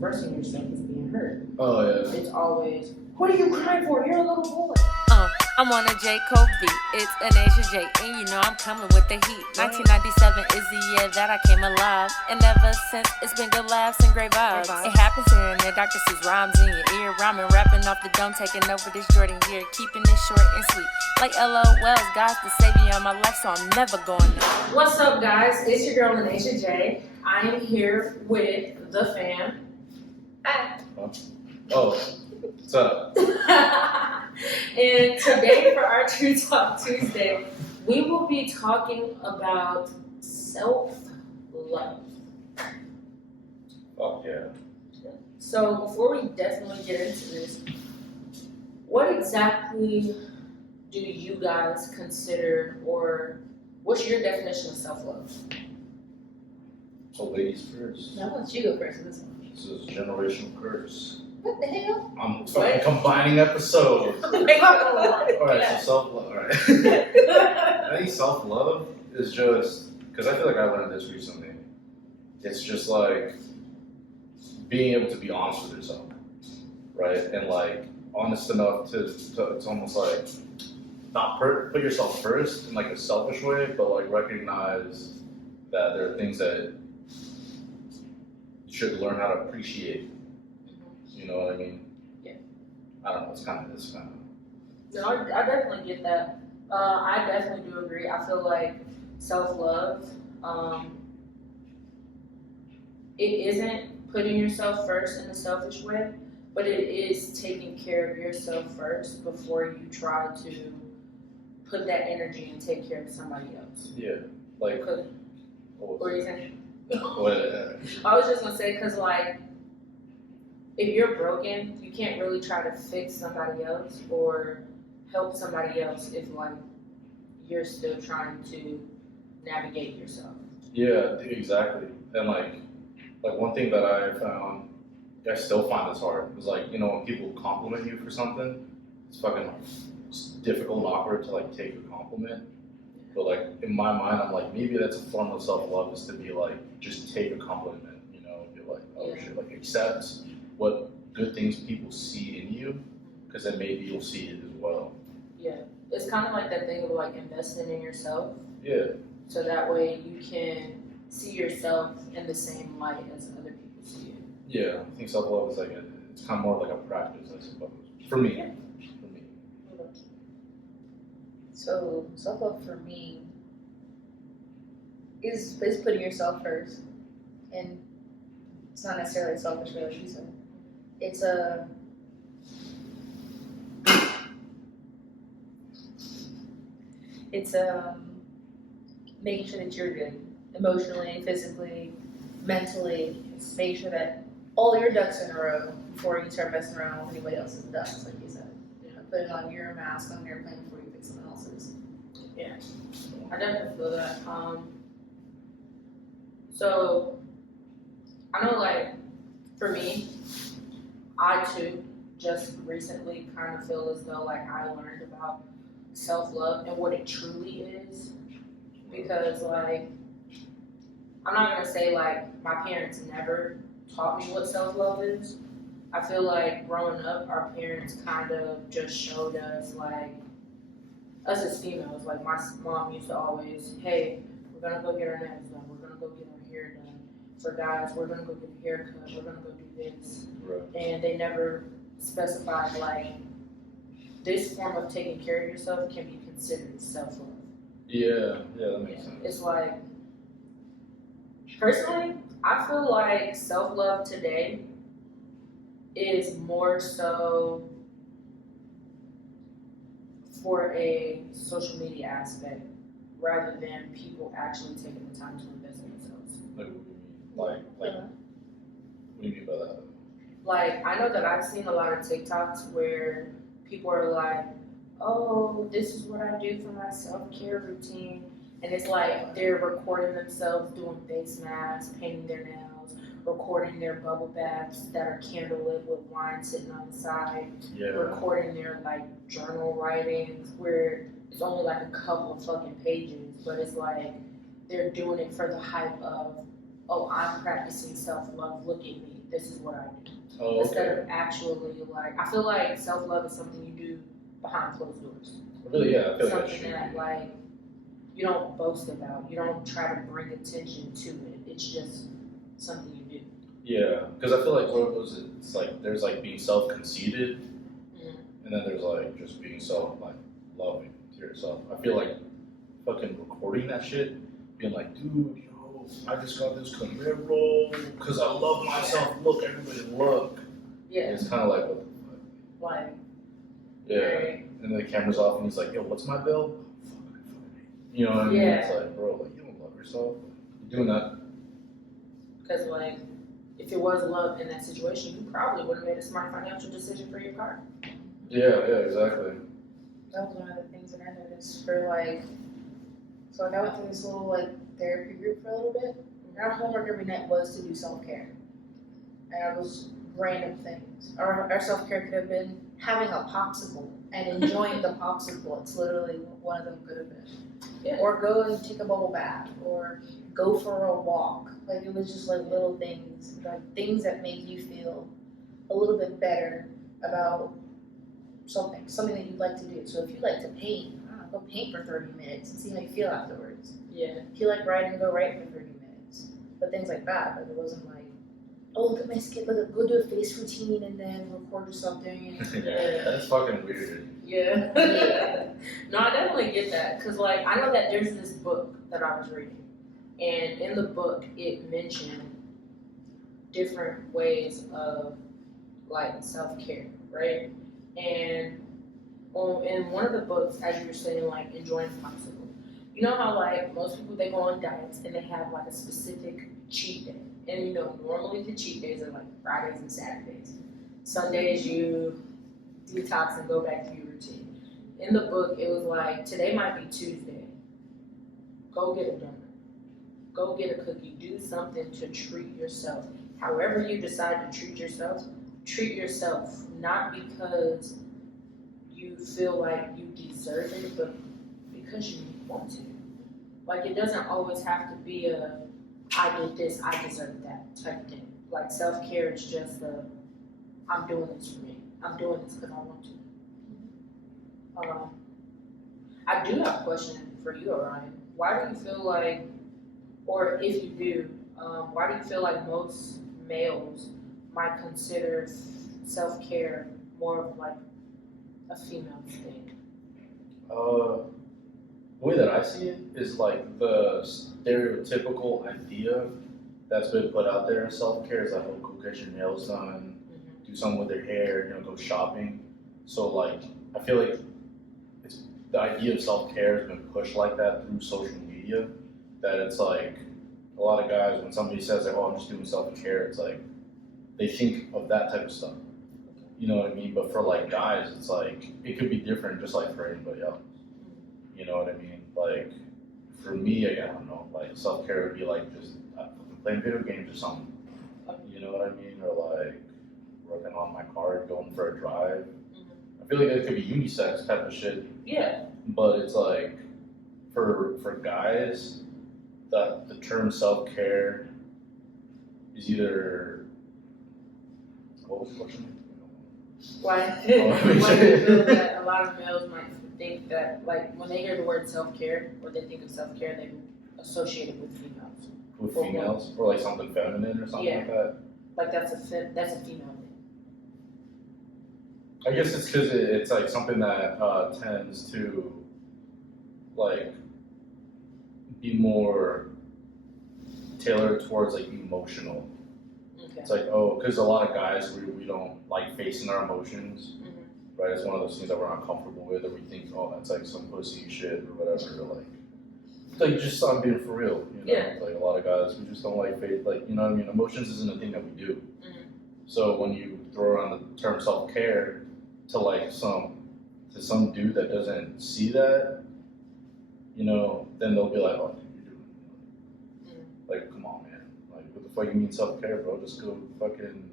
expressing yourself is being heard. Oh, yeah. It's always, what are you crying for? You're a little boy. I'm on a J. Cole beat. It's an Asia J, and you know I'm coming with the heat. 1997 is the year that I came alive, and ever since it's been good laughs and great vibes. It happens here and there, Dr. Seuss rhymes in your ear, rhyming, rapping off the dome, taking over this Jordan year, keeping it short and sweet. Like LOL's, God's the savior of my life, so I'm never going there. What's up, guys? It's your girl, Asia J. I am here with the fam. Oh, what's up? And today for our True Talk Tuesday, we will be talking about self-love. Oh, yeah. So before we definitely get into this, what exactly do you guys consider, or what's your definition of self-love? So ladies first. No, let's you go first in this one. This is a generational curse. What the hell? I'm fucking combining episodes. Alright, so self-love. Alright. I think self-love is just, because I feel like I learned this recently. It's just like being able to be honest with yourself, right? And like honest enough to it's almost like not put yourself first in like a selfish way, but like recognize that there are things that you should learn how to appreciate. You know what I mean? Yeah. I don't know. It's kind of this kind of. No, I definitely get that. I definitely do agree. I feel like self-love, it isn't putting yourself first in a selfish way, but it is taking care of yourself first before you try to put that energy and take care of somebody else. Yeah. Like. What were you saying? I was just gonna say, cause like, if you're broken, you can't really try to fix somebody else or help somebody else if like you're still trying to navigate yourself. Yeah, exactly. And like one thing that I found, I still find this hard, is like, you know, when people compliment you for something, it's fucking like, it's difficult and awkward to like take a compliment. But like in my mind, I'm like, maybe that's a form of self-love, is to be like, just take a compliment, you know, and be like, oh shit, like accept what good things people see in you, because then maybe you'll see it as well. Yeah, it's kind of like that thing of like investing in yourself. Yeah. So that way you can see yourself in the same light as other people see you. Yeah, I think self-love is like it's kind of more like a practice, I suppose. For me. Yeah. For me. So self-love for me is putting yourself first, and it's not necessarily a selfish way, like you said. It's making sure that you're good emotionally, physically, mentally. Make sure that all your ducks in a row before you start messing around with anybody else's ducks, like you said. You know, putting on your mask on your airplane before you fix someone else's. Yeah, I definitely feel that. So I know, like, for me, I too just recently kind of feel as though like I learned about self-love and what it truly is, because like I'm not gonna say like my parents never taught me what self-love is. I feel like growing up, our parents kind of just showed us, like, us as females, like my mom used to always, hey, we're gonna go get our nails done, we're gonna go get our hair done. For guys, we're gonna go get a haircut, we're gonna go do this. Right. And they never specified like this form of taking care of yourself can be considered self-love. Yeah, that makes sense. It's like, personally, I feel like self-love today is more so for a social media aspect rather than people actually taking the time to invest in themselves. Like what do you mean by that? Like, I know that I've seen a lot of TikToks where people are like, oh, this is what I do for my self-care routine. And it's like they're recording themselves doing face masks, painting their nails, recording their bubble baths that are candlelit with wine sitting on the side, recording their like journal writings where it's only like a couple of fucking pages, but it's like they're doing it for the hype of, oh, I'm practicing self-love, look at me. this is what I do. Oh, Instead okay. of actually like, I feel like self-love is something you do behind closed doors. Really, yeah, I feel like that Something should that be. like you don't boast about. You don't try to bring attention to it. It's just something you do. Yeah, because I feel like what was it? It's like there's like being self-conceited, Mhm. and then there's like just being loving to yourself. I feel like fucking recording that shit, being like, dude, yo, I just got this Camaro because I love myself. Look, everybody, look. Yeah. It's kind of like what the fuck. Like, Yeah. right. And then the camera's off, and he's like, yo, what's my bill? You know what I mean? Yeah. It's like, bro, like you don't love yourself. You're doing that. Because like, if it was love in that situation, you probably would have made a smart financial decision for your car. Yeah, exactly. That was one of the things that I noticed for like, so like I went through this little like therapy group for a little bit. And our homework every night was to do self-care. And it was random things. Our self-care could have been having a popsicle and enjoying the popsicle. It's literally what one of them could have been. Yeah. Or go and take a bubble bath, or go for a walk. Like it was just like little things, like things that make you feel a little bit better about something that you'd like to do. So if you like to paint, I don't know, go paint for 30 minutes and see how you feel afterwards. Yeah. If you like writing, go write for 30 minutes. But things like that, like it wasn't like, oh, look at my skin, look, go do a face routine and then record yourself doing it. Yeah. That's fucking weird. Yeah. No, I definitely get that. Because, like, I know that there's this book that I was reading. And in the book, it mentioned different ways of, like, self-care, right? And in one of the books, as you were saying, like, enjoying popsicle. You know how, like, most people, they go on diets and they have, like, a specific cheat day. And, you know, normally the cheat days are, like, Fridays and Saturdays. Sundays, you detox and go back to your routine. In the book, it was like, today might be Tuesday. Go get a donut. Go get a cookie. Do something to treat yourself. However you decide to treat yourself, not because you feel like you deserve it, but because you want to. Like, it doesn't always have to be a, I did this, I deserve that type thing. Like, self-care is just a, I'm doing this for me. I'm doing this because I want to. I do have a question for you, Orion. Why do you feel like, or if you do, why do you feel like most males might consider self-care more of like a female thing? The way that I see it is like the stereotypical idea that's been put out there in self-care is like, oh, go get your nails done, do something with their hair, you know, go shopping. So like, I feel like the idea of self-care has been pushed like that through social media, that it's like, a lot of guys, when somebody says like, oh, I'm just doing self-care, it's like, they think of that type of stuff. You know what I mean? But for like guys, it's like, it could be different just like for anybody else. You know what I mean? Like, for me, I don't know, like self-care would be like just playing video games or something. You know what I mean? Or like working on my car, going for a drive. I feel like it could be unisex type of shit. Yeah. But it's like, for guys, the term self-care is either, what was the question? Why do you feel that a lot of males might think that, like, when they hear the word self-care, or they think of self-care, they associate it with females? With females? Or like something feminine or something like that? Like that's a female thing. I guess it's because it's like something that tends to like be more tailored towards like emotional. Okay. It's like, oh, because a lot of guys, we don't like facing our emotions, right? It's one of those things that we're not comfortable with, or we think, oh, that's like some pussy shit or whatever. Or like just I'm being for real, you know? Yeah. Like a lot of guys, we just don't like face, like, you know what I mean? Emotions isn't a thing that we do. So when you throw around the term self-care to like some dude that doesn't see that, you know, then they'll be like, oh, dude, you're doing it. Like, come on, man. Like, what the fuck you mean self-care, bro? Just go fucking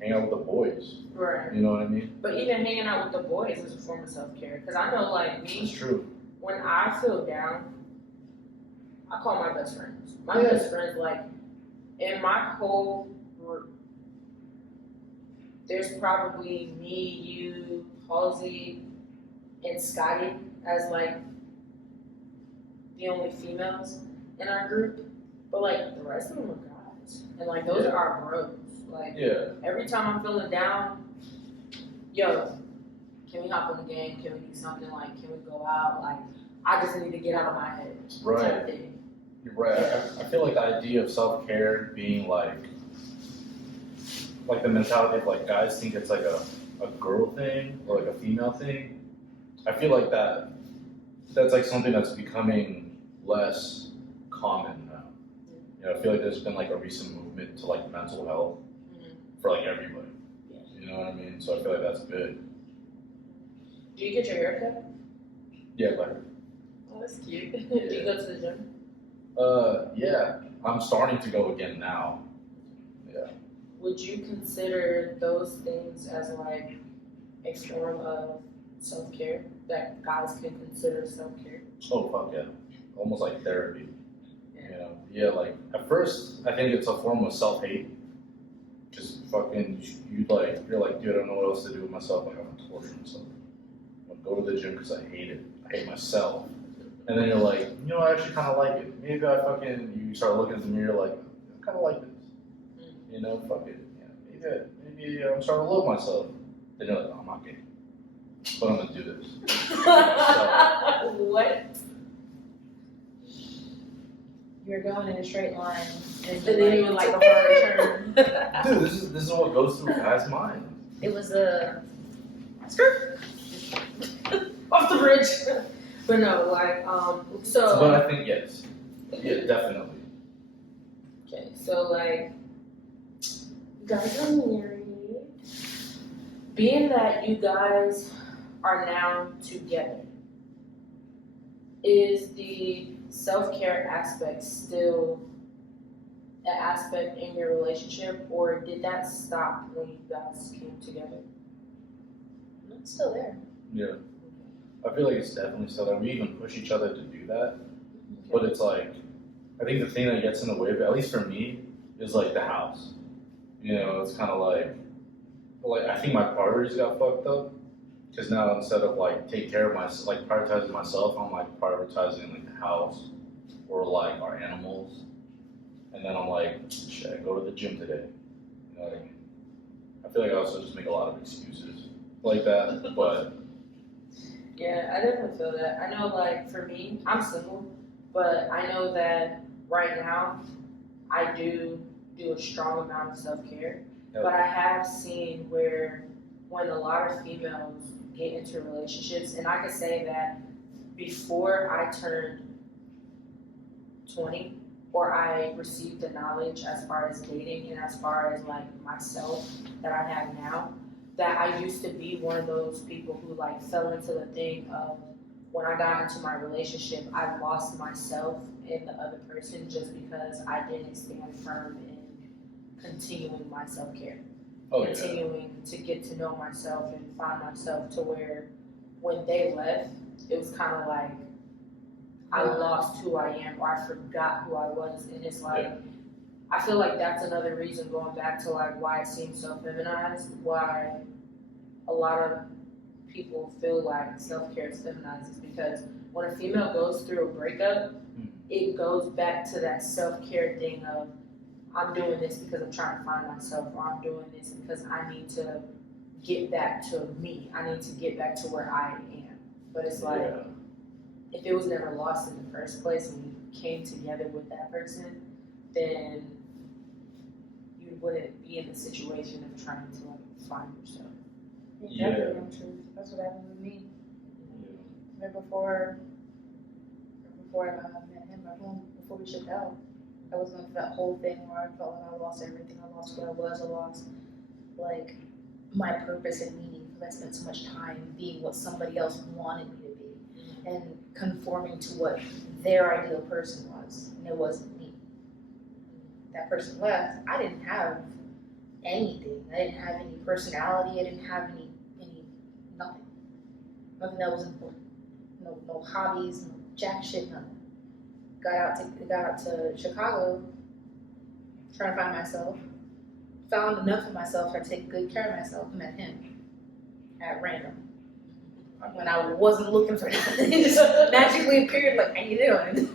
hang out with the boys. Right. You know what I mean? But even hanging out with the boys is a form of self-care. Because I know, like, me, It's true. when I feel down, I call my best friends. My best friends, like, in my whole there's probably me, you, Halsey, and Scotty as like the only females in our group. But like the rest of them are guys. And like those are our bros. Like every time I'm feeling down, yo, can we hop on the game? Can we do something? Like, can we go out? Like, I just need to get out of my head. Right. You're right. I feel like the idea of self-care being like the mentality of like guys think it's like a girl thing or like a female thing. I feel like that's like something that's becoming less common now. You know, I feel like there's been like a recent movement to like mental health for like everybody. You know what I mean? So I feel like that's good. Do you get your hair cut? Yeah, like. Oh, that's cute. Do you go to the gym? Yeah. I'm starting to go again now. Yeah. Would you consider those things as like a form of self-care that guys can consider self-care? Oh, fuck yeah. Almost like therapy. You know? Yeah, like at first I think it's a form of self-hate. Just fucking, you're like, dude, I don't know what else to do with myself. Like, I'm gonna torture myself. I'm gonna go to the gym because I hate it. I hate myself. And then you're like, you know, I actually kind of like it. Maybe you start looking in the mirror like, I kind of like this. You know, fuck it. Yeah, maybe I'm starting to love myself. Then you're like, oh, I'm not gay. But I'm gonna do this. So, what? You're going in a straight line, and then you like a hard turn. dude, this is what goes through guys' minds. It was a skirt Off the bridge. But no, like, so. But I think yes. Yeah, definitely. Okay, so like, you guys are married. Being that you guys are now together, is the self-care aspect still an aspect in your relationship, or did that stop when you guys came together? It's still there. Yeah. I feel like it's definitely still there. We even push each other to do that. But it's like, I think the thing that gets in the way of it, at least for me, is like the house. You know, it's kind of like I think my priorities got fucked up. Because now instead of like take care of myself, like prioritizing myself, I'm like prioritizing like the house or like our animals. And then I'm like, should I go to the gym today? You know what I mean? I feel like I also just make a lot of excuses like that, but. Yeah, I definitely feel that. I know, like, for me, I'm single, but I know that right now I do a strong amount of self-care. Yep. But I have seen where when a lot of females get into relationships, and I can say that before I turned 20, or I received the knowledge as far as dating and as far as like myself that I have now, that I used to be one of those people who like fell into the thing of when I got into my relationship, I lost myself in the other person just because I didn't stand firm in continuing my self-care. Continuing to get to know myself and find myself to where when they left, it was kind of like I lost who I am or I forgot who I was. And it's like, I feel like that's another reason going back to like why it seems so feminized, why a lot of people feel like self-care is feminized is because when a female goes through a breakup, it goes back to that self-care thing of I'm doing this because I'm trying to find myself, or I'm doing this because I need to get back to me. I need to get back to where I am. But it's like, if it was never lost in the first place and you came together with that person, then you wouldn't be in the situation of trying to like find yourself. Exactly, that's what happened with me. Right before I met him at home, before we shipped out, I was going through that whole thing where I felt like I lost everything. I lost what I was. I lost like my purpose and meaning because I spent so much time being what somebody else wanted me to be and conforming to what their ideal person was, and it wasn't me. That person left. I didn't have anything. I didn't have any personality. I didn't have any nothing. Nothing that was important. No hobbies, no jack shit, nothing. Got out to Chicago, trying to find myself. found enough of myself to take good care of myself, I met him at random. When I wasn't looking for nothing, it just magically appeared like, how you doing?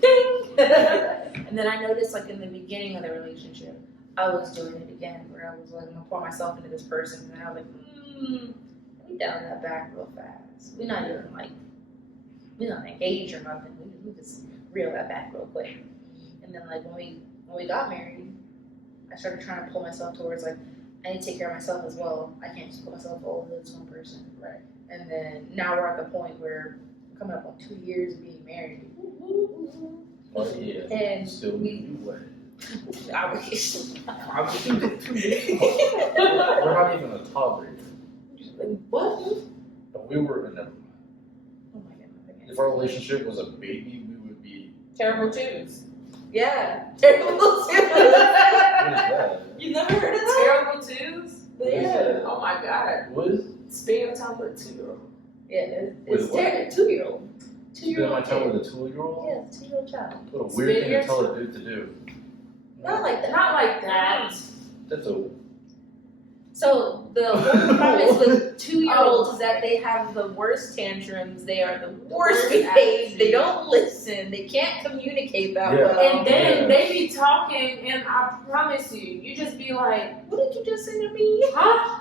And then I noticed like in the beginning of the relationship, I was doing it again, where I was like, I'm gonna pour myself into this person, and I was like, we down that back real fast. We're not even like, we're not engaged or nothing. We just reel that back real quick. And then like when we got married, I started trying to pull myself towards like, I need to take care of myself as well. I can't just put myself all over this one person. Right. And then now we're at the point where we're coming up on 2 years of being married. Oh yeah. And still we- what? I wish. We're not even a toddler yet. What? If we were in a, Oh my goodness. if our relationship was a baby, we would be. Terrible twos. Yeah. Terrible What is too. that? You never heard of that? Terrible twos? Yeah. Oh my god. What is? Spend time with a 2-year-old. Yeah, it's With what? terrible. 2-year-old. Spend my time with a 2-year-old? Yeah, 2-year-old child. What a weird Spend thing your to tell a dude to do. Not like that. Not like that. That's a. So the whole premise with 2-year-olds is that they have the worst tantrums. They are the worst behaved. They don't listen. They can't communicate that Yeah. well. And then Yeah. they be talking, and I promise you just be like, What did you just say to me? huh?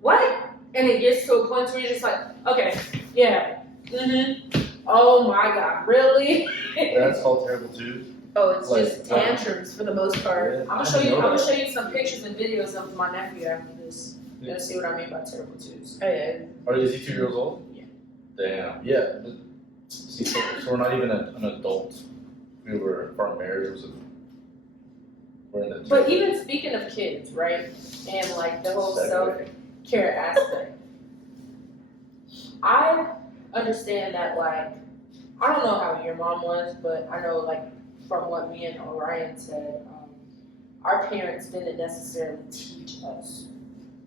What? And it gets to a point where you're just like, okay, yeah, oh my god, really? That's called terrible too. Oh, it's Like, just tantrums for the most part. I'm gonna show you. I'm gonna show you some pictures and videos of my nephew after this. You're gonna see what I mean by terrible twos. Oh yeah. Is he 2 years old? Yeah. Damn. Yeah. But, see, so we're not even an adult. Our marriage was we're in the. But even speaking of kids, right, and like the whole self-care aspect, I understand that. Like, I don't know how your mom was, but I know like from what me and Orion said, our parents didn't necessarily teach us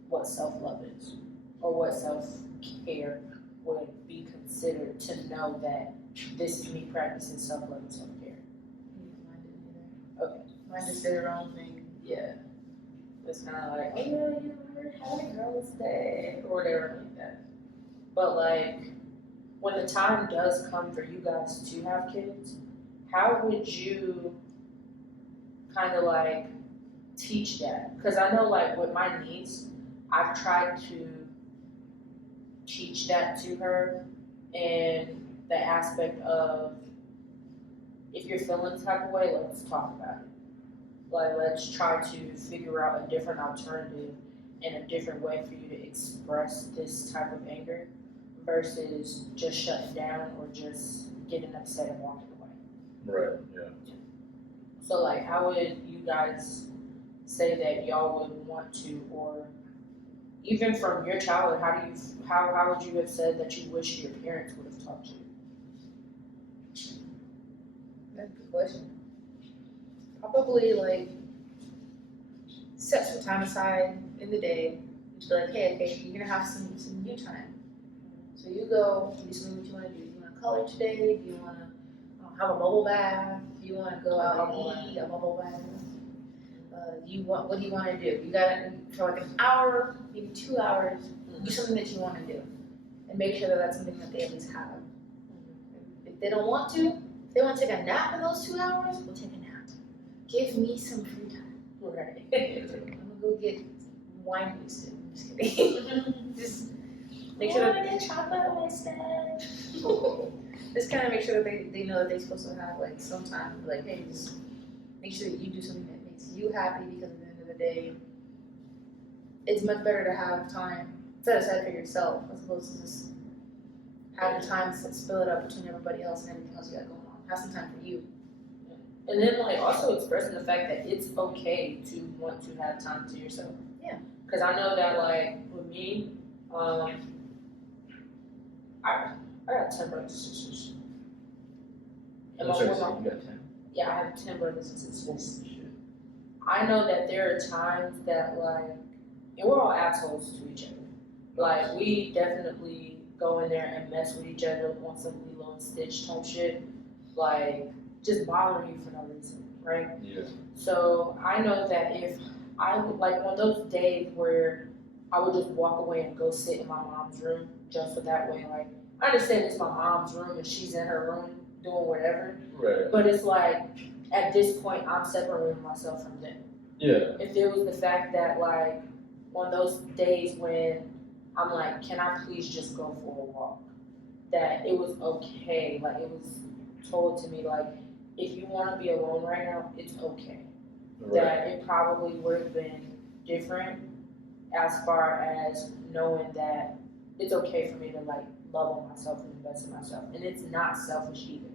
what self-love is or what self-care would be considered to know that this is me practicing self-love and self-care. Mine didn't either. Okay. Mine just did their own thing. Yeah. It's kind of like, oh yeah, we're having girls' day or whatever like that. But like, when the time does come for you guys to have kids, how would you kind of like teach that? Because I know like with my niece, I've tried to teach that to her, and the aspect of if you're feeling this type of way, let's talk about it. Like, let's try to figure out a different alternative and a different way for you to express this type of anger versus just shutting down or just getting upset and walking away. Right. Yeah. So, like, how would you guys say that y'all would want to, or even from your childhood, how would you have said that you wish your parents would have taught you? That's a good question. Probably like set some time aside in the day and be like, hey, okay, you're gonna have some you time. So you go, do something that you wanna do. You wanna color today? Do you wanna have a bubble bath? Do you wanna go out and eat a bubble bath? What do you wanna do? You gotta, for like an hour, maybe 2 hours, do something that you wanna do. And make sure that that's something that they at least have. If they don't want to, if they wanna take a nap in those 2 hours, we'll take a nap. Give me some free time. Right. I'm gonna go get wine wasted. I'm just kidding. Just make sure that they chocolate wasted. Just kind of make sure that they know that they're supposed to have like some time. Like, hey, just make sure that you do something that makes you happy, because at the end of the day, it's much better to have time set aside for yourself as opposed to just have the time to spill it up between everybody else and everything else you got going on. Have some time for you. And then, like, also expressing the fact that it's okay to want to have time to yourself. Yeah. Because I know that, like, with me, I got 10 brothers and sisters. And Sorry, my so mom, you got 10? yeah, I have 10 brothers and sisters. Shit. I know that there are times that, like, and we're all assholes to each other. Like, we definitely go in there and mess with each other on some Lilo and Stitch type shit. Like, just bothering you for no reason, right? Yeah. So I know that if I would like on those days where I would just walk away and go sit in my mom's room, just so that way, like, I understand it's my mom's room and she's in her room doing whatever, Right. but it's like at this point I'm separating myself from them. Yeah. If it was the fact that like on those days when I'm like, can I please just go for a walk? That it was okay, like it was told to me like, if you want to be alone right now, it's okay. Right. That it probably would have been different as far as knowing that it's okay for me to like love on myself and invest in myself, and it's not selfish either,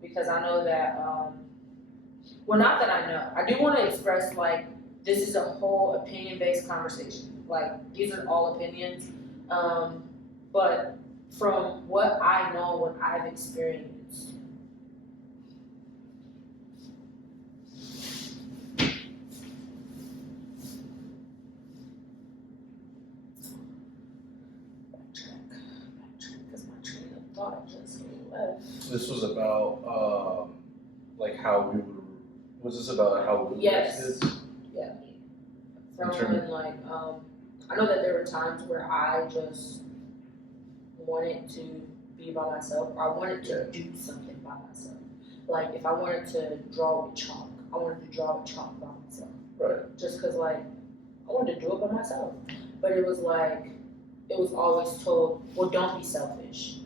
because I know that well, not that I know, I do want to express like this is a whole opinion-based conversation, like these are all opinions, but from what I know, what I've experienced, because my train of thought just left. This was about like how we were. Was this about how we were Yes. kids? Yeah. From In terms- when like I know that there were times where I just wanted to be by myself, or I wanted to do something by myself. Like if I wanted to draw with chalk, I wanted to draw with chalk by myself. Right. Just because like I wanted to do it by myself. But it was like it was always told, well, don't be selfish.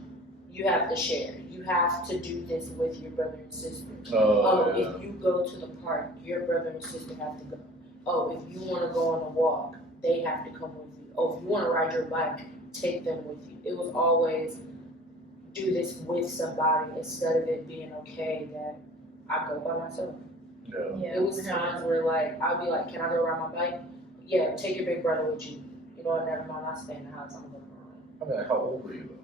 You have to share. You have to do this with your brother and sister. Oh, yeah. If you go to the park, your brother and sister have to go. Oh, if you want to go on a walk, they have to come with you. Oh, if you want to ride your bike, take them with you. It was always do this with somebody instead of it being okay that I go by myself. Yeah. It was times where like I'd be like, can I go ride my bike? Yeah, take your big brother with you. You know what, never mind, I'll stay in the house, I'm going to run. I mean, how old were you though?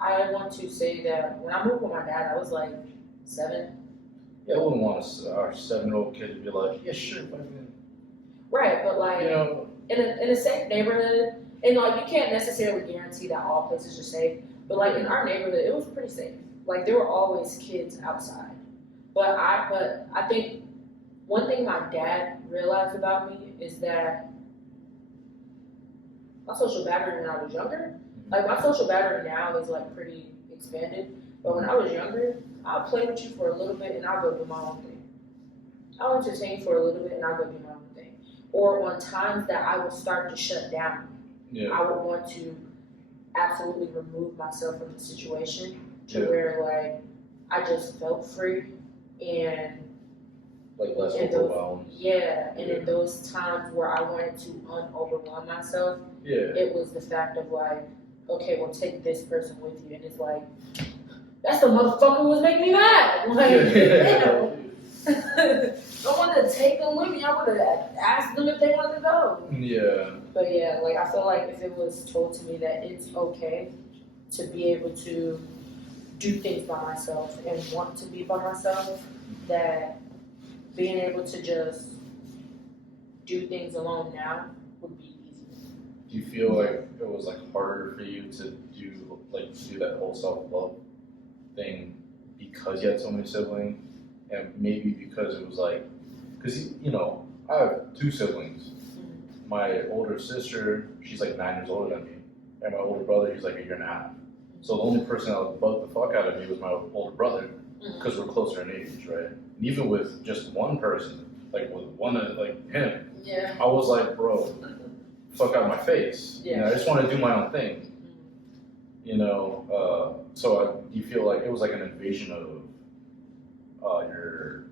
I want to say that when I moved with my dad, I was like 7. Yeah, I wouldn't want our 7-year-old kid to be like, yeah, sure, fucking. Right, but like You know. in a safe neighborhood, and like you can't necessarily guarantee that all places are safe, but like in our neighborhood, it was pretty safe. Like there were always kids outside. But I think one thing my dad realized about me is that my social battery when I was younger, like my social battery now is like pretty expanded. But when I was younger, I'll play with you for a little bit and I'll go do my own thing. I'll entertain you for a little bit and I'll go do my own thing. Or on times that I will start to shut down, Yeah. I would want to absolutely remove myself from the situation to Yeah. where like I just felt free and Like less and those, overwhelmed. yeah, and in those times where I wanted to overwhelm myself, Yeah. it was the fact of like, okay, well take this person with you, and it's like, that's the motherfucker who was making me mad. Like, Yeah. I wanted to take them with me. I would have asked them if they wanted to go. Yeah. But yeah, like I feel like if it was told to me that it's okay to be able to do things by myself and want to be by myself, that being able to just do things alone now would be easier. Do you feel like it was like harder for you to do that whole self-love thing because you had so many siblings, and maybe because it was like, because you know I have 2 siblings. My older sister, she's like 9 years older than me, and my older brother, he's like a year and a half. So the only person that would bug the fuck out of me was my older brother, because we're closer in age, right? And even with just one person, like with one like him, Yeah. I was like, bro, fuck out of my face. Yeah. You know, I just want to do my own thing. You know, so do you feel like it was like an invasion of your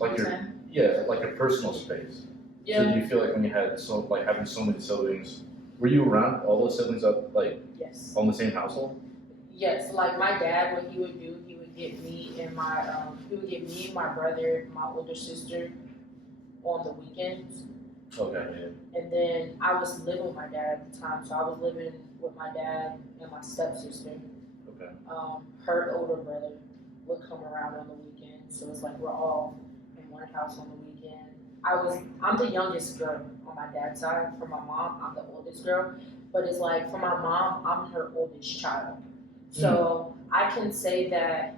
like your personal space? Yeah. So do you feel like when you had having so many siblings, were you around all those siblings up Yes. on the same household? Yes. Like my dad, what he would do, he would get me and my brother, my older sister, on the weekends. Okay. And then I was living with my dad at the time, so I was living with my dad and my stepsister. Okay. Her older brother would come around on the weekends, so it's like we're all in one house on the weekend. I'm the youngest girl on my dad's side. For my mom, I'm the oldest girl. But it's like for my mom, I'm her oldest child. So I can say that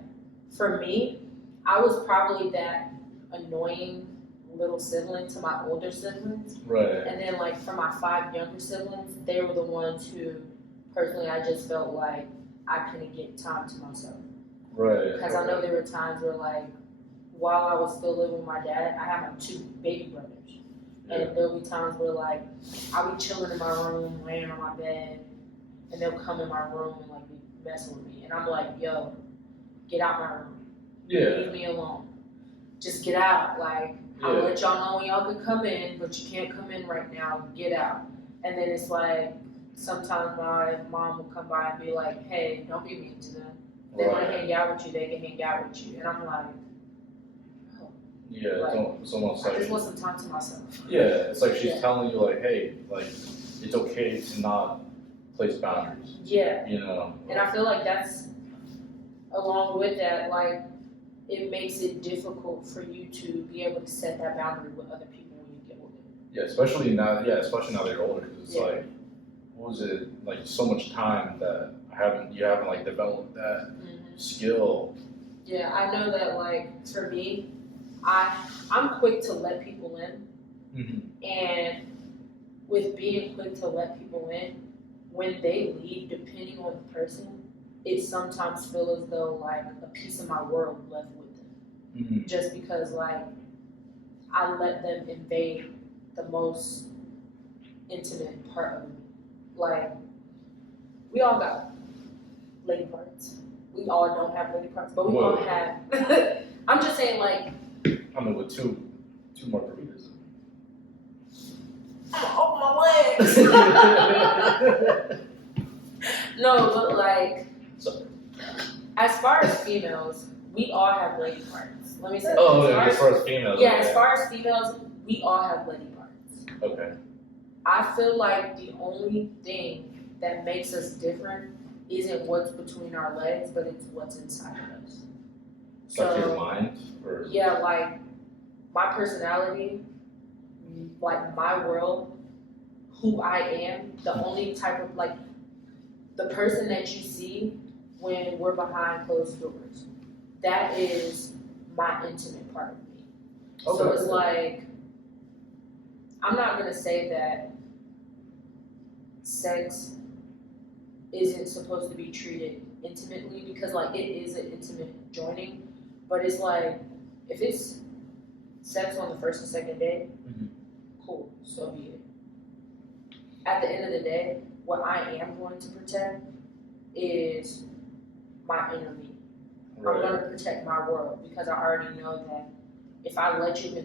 for me, I was probably that annoying little sibling to my older siblings. Right. And then like for my 5 younger siblings, they were the ones who personally I just felt like I couldn't get time to myself. Right. Because I know there were times where like while I was still living with my dad, I had my 2 baby brothers. Yeah. And there'll be times where like I'll be chilling in my room, laying on my bed, and they'll come in my room and like be messing with me. And I'm like, yo, get out my room. Yeah. Leave me alone. Just get out. Like, I'll let y'all know when y'all can come in, but you can't come in right now. Get out. And then it's like, sometimes my mom will come by and be like, hey, don't be mean to them. If they want to hang out with you, they can hang out with you. And I'm like, oh. Yeah, Like, it's almost I like just want some time to myself. yeah, it's like she's Yeah. telling you like, hey, like it's okay to not place boundaries. Yeah. You know. And I feel like that's, along with that, like, it makes it difficult for you to be able to set that boundary with other people when you get older. Yeah, especially now. Yeah, especially now they're older, because it's Yeah. like, what was it? Like so much time that you haven't like developed that skill. Yeah, I know that like for me, I'm quick to let people in, and with being quick to let people in, when they leave, depending on the person, it sometimes feels as though like a piece of my world left with them. Just because like I let them invade the most intimate part of me. Like we all got lady parts. We all don't have lady parts, but we all have. I'm just saying like. I mean, with two more burritos. I'm gonna open my legs. No, but like, as far as females, we all have lady parts. Let me say. Oh, yeah, as far as females. Yeah, as far as females, we all have lady parts. Okay. I feel like the only thing that makes us different isn't what's between our legs, but it's what's inside of us. Like your mind, or yeah, like my personality, like my world, who I am, the only type of like the person that you see when we're behind closed doors, that is my intimate part of me. Okay. So it's like, I'm not gonna say that sex isn't supposed to be treated intimately, because like it is an intimate joining, but it's like if it's sex on the first and second day, cool, so be it. At the end of the day, what I am going to protect is my inner me. right. I'm going to protect my world, because I already know that if I let you into